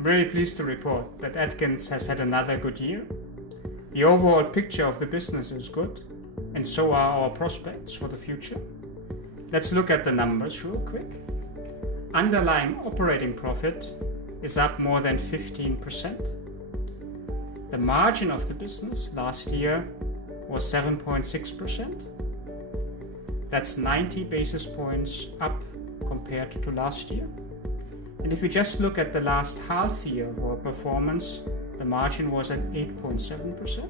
I'm really pleased to report that Atkins has had another good year. The overall picture of the business is good, and so are our prospects for the future. Let's look at the numbers real quick. Underlying operating profit is up more than 15%. The margin of the business last year was 7.6%. That's 90 basis points up compared to last year. And if we just look at the last half year of our performance, the margin was at 8.7%.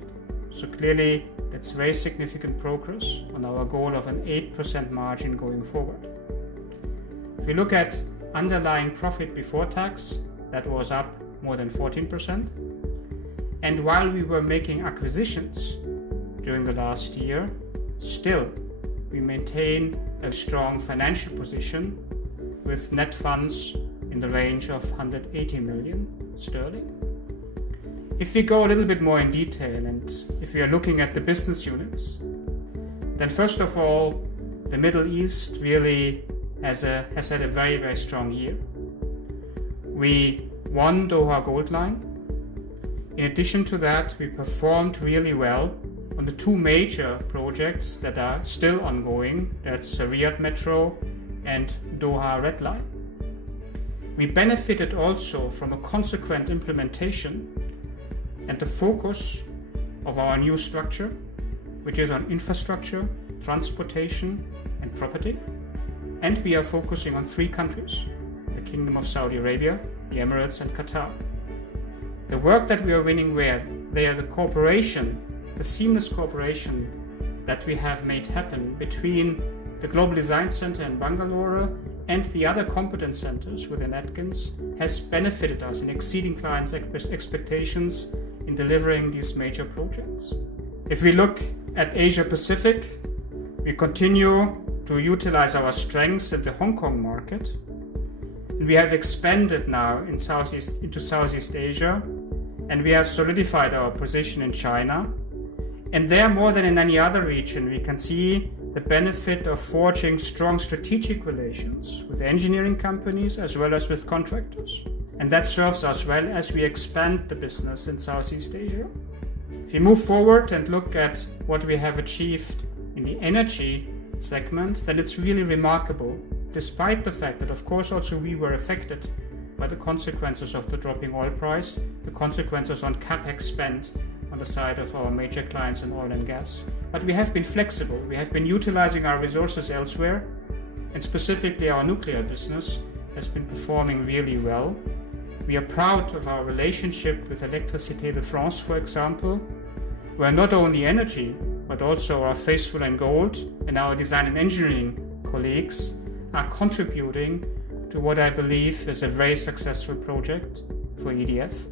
So clearly, that's very significant progress on our goal of an 8% margin going forward. If we look at underlying profit before tax, that was up more than 14%. And while we were making acquisitions during the last year, still we maintain a strong financial position with net funds in the range of 180 million sterling. If we go a little bit more in detail and if we are looking at the business units, then first of all, the Middle East really has had a very, very strong year. We won Doha Gold Line. In addition to that, we performed really well on the two major projects that are still ongoing. That's Riyadh Metro and Doha Red Line. We benefited also from a consequent implementation and the focus of our new structure, which is on infrastructure, transportation, and property. And we are focusing on 3 countries, the Kingdom of Saudi Arabia, the Emirates, and Qatar. The work that we are winning the cooperation, the seamless cooperation that we have made happen between the Global Design Center in Bangalore and the other competence centers within Atkins has benefited us in exceeding clients' expectations in delivering these major projects. If we look at Asia Pacific, we continue to utilize our strengths in the Hong Kong market. And we have expanded now into Southeast Asia, and we have solidified our position in China. And there, more than in any other region, we can see the benefit of forging strong strategic relations with engineering companies as well as with contractors. And that serves us well as we expand the business in Southeast Asia. If we move forward and look at what we have achieved in the energy segment, then it's really remarkable, despite the fact that, of course, also we were affected by the consequences of the dropping oil price, the consequences on CapEx spend on the side of our major clients in oil and gas. But we have been flexible. We have been utilizing our resources elsewhere, and specifically our nuclear business has been performing really well. We are proud of our relationship with Électricité de France, for example, where not only energy, but also our Faithful and Gold and our design and engineering colleagues are contributing to what I believe is a very successful project for EDF.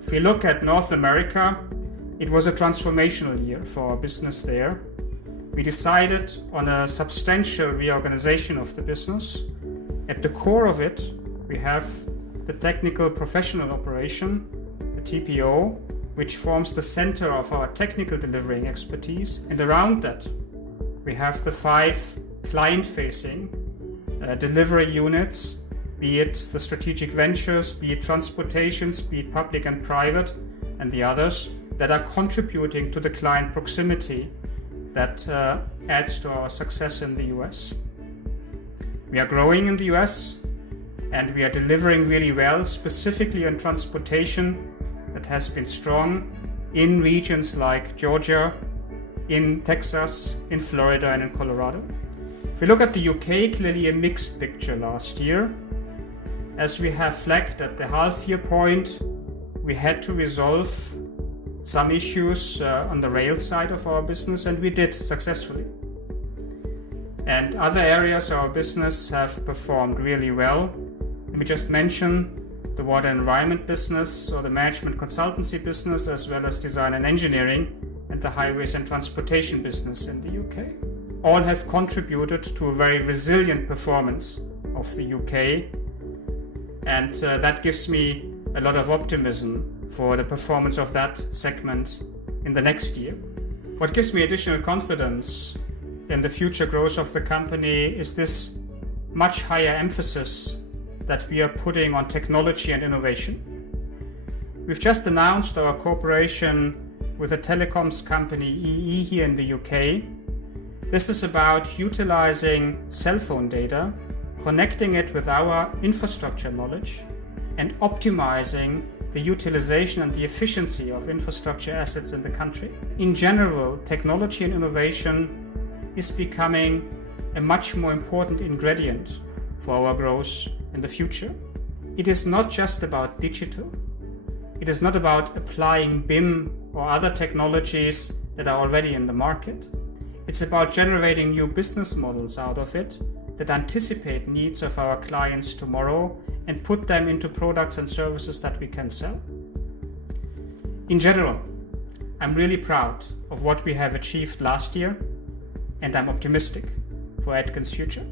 If we look at North America, it was a transformational year for our business there. We decided on a substantial reorganization of the business. At the core of it, we have the Technical Professional Operation, the TPO, which forms the center of our technical delivering expertise. And around that, we have the 5 client-facing delivery units, be it the strategic ventures, be it transportations, be it public and private, and the others that are contributing to the client proximity that adds to our success in the US. We are growing in the US and we are delivering really well, specifically on transportation that has been strong in regions like Georgia, in Texas, in Florida, and in Colorado. If we look at the UK, clearly a mixed picture last year. As we have flagged at the half-year point, we had to resolve some issues on the rail side of our business, and we did successfully. And other areas of our business have performed really well. Let me just mention the water and environment business or the management consultancy business, as well as design and engineering and the highways and transportation business in the UK. All have contributed to a very resilient performance of the UK, and that gives me a lot of optimism for the performance of that segment in the next year. What gives me additional confidence in the future growth of the company is this much higher emphasis that we are putting on technology and innovation. We've just announced our cooperation with a telecoms company EE here in the UK. This is about utilizing cell phone data, connecting it with our infrastructure knowledge, and optimizing the utilization and the efficiency of infrastructure assets in the country. In general, technology and innovation is becoming a much more important ingredient for our growth in the future. It is not just about digital. It is not about applying BIM or other technologies that are already in the market. It's about generating new business models out of it that anticipate needs of our clients tomorrow and put them into products and services that we can sell. In general, I'm really proud of what we have achieved last year, and I'm optimistic for Atkins' future.